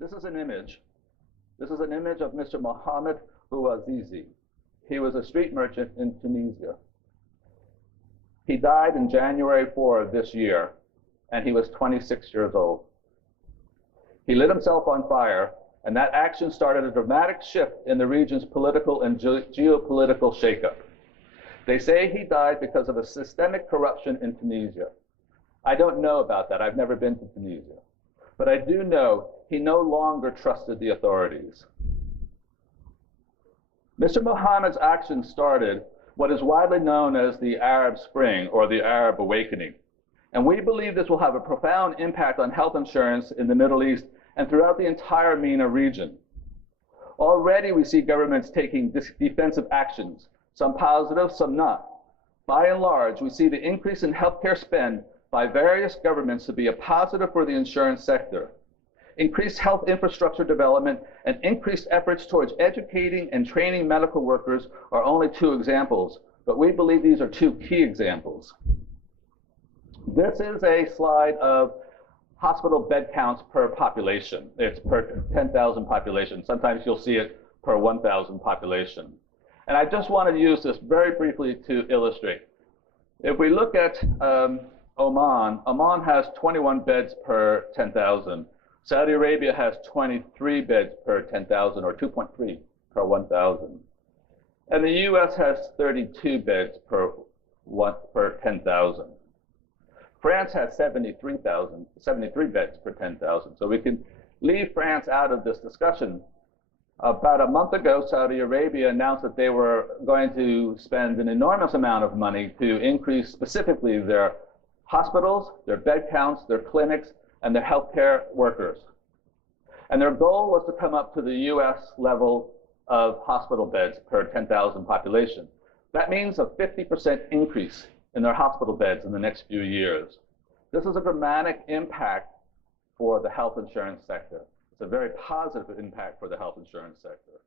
This is an image. This is an image of Mr. Mohammed Bouazizi. He was a street merchant in Tunisia. He died in January 4 of this year, and he was 26 years old. He lit himself on fire, and that action started a dramatic shift in the region's political and geopolitical shakeup. They say he died because of a systemic corruption in Tunisia. I don't know about that. I've never been to Tunisia. But I do know he no longer trusted the authorities. Mr. Mohammed's action started what is widely known as the Arab Spring or the Arab Awakening. And we believe this will have a profound impact on health insurance in the Middle East and throughout the entire MENA region. Already we see governments taking defensive actions, some positive, some not. By and large, we see the increase in healthcare spend by various governments to be a positive for the insurance sector. Increased health infrastructure development and increased efforts towards educating and training medical workers are only two examples, but we believe these are two key examples. This is a slide of hospital bed counts per population. It's per 10,000 population. Sometimes you'll see it per 1,000 population. And I just want to use this very briefly to illustrate. If we look at Oman has 21 beds per 10,000. Saudi Arabia has 23 beds per 10,000, or 2.3 per 1,000. And the US has 32 beds per 10,000. France has 73 beds per 10,000. So we can leave France out of this discussion. About a month ago, Saudi Arabia announced that they were going to spend an enormous amount of money to increase specifically their hospitals, their bed counts, their clinics, and their healthcare workers. And their goal was to come up to the US level of hospital beds per 10,000 population. That means a 50% increase in their hospital beds in the next few years. This is a dramatic impact for the health insurance sector. It's a very positive impact for the health insurance sector.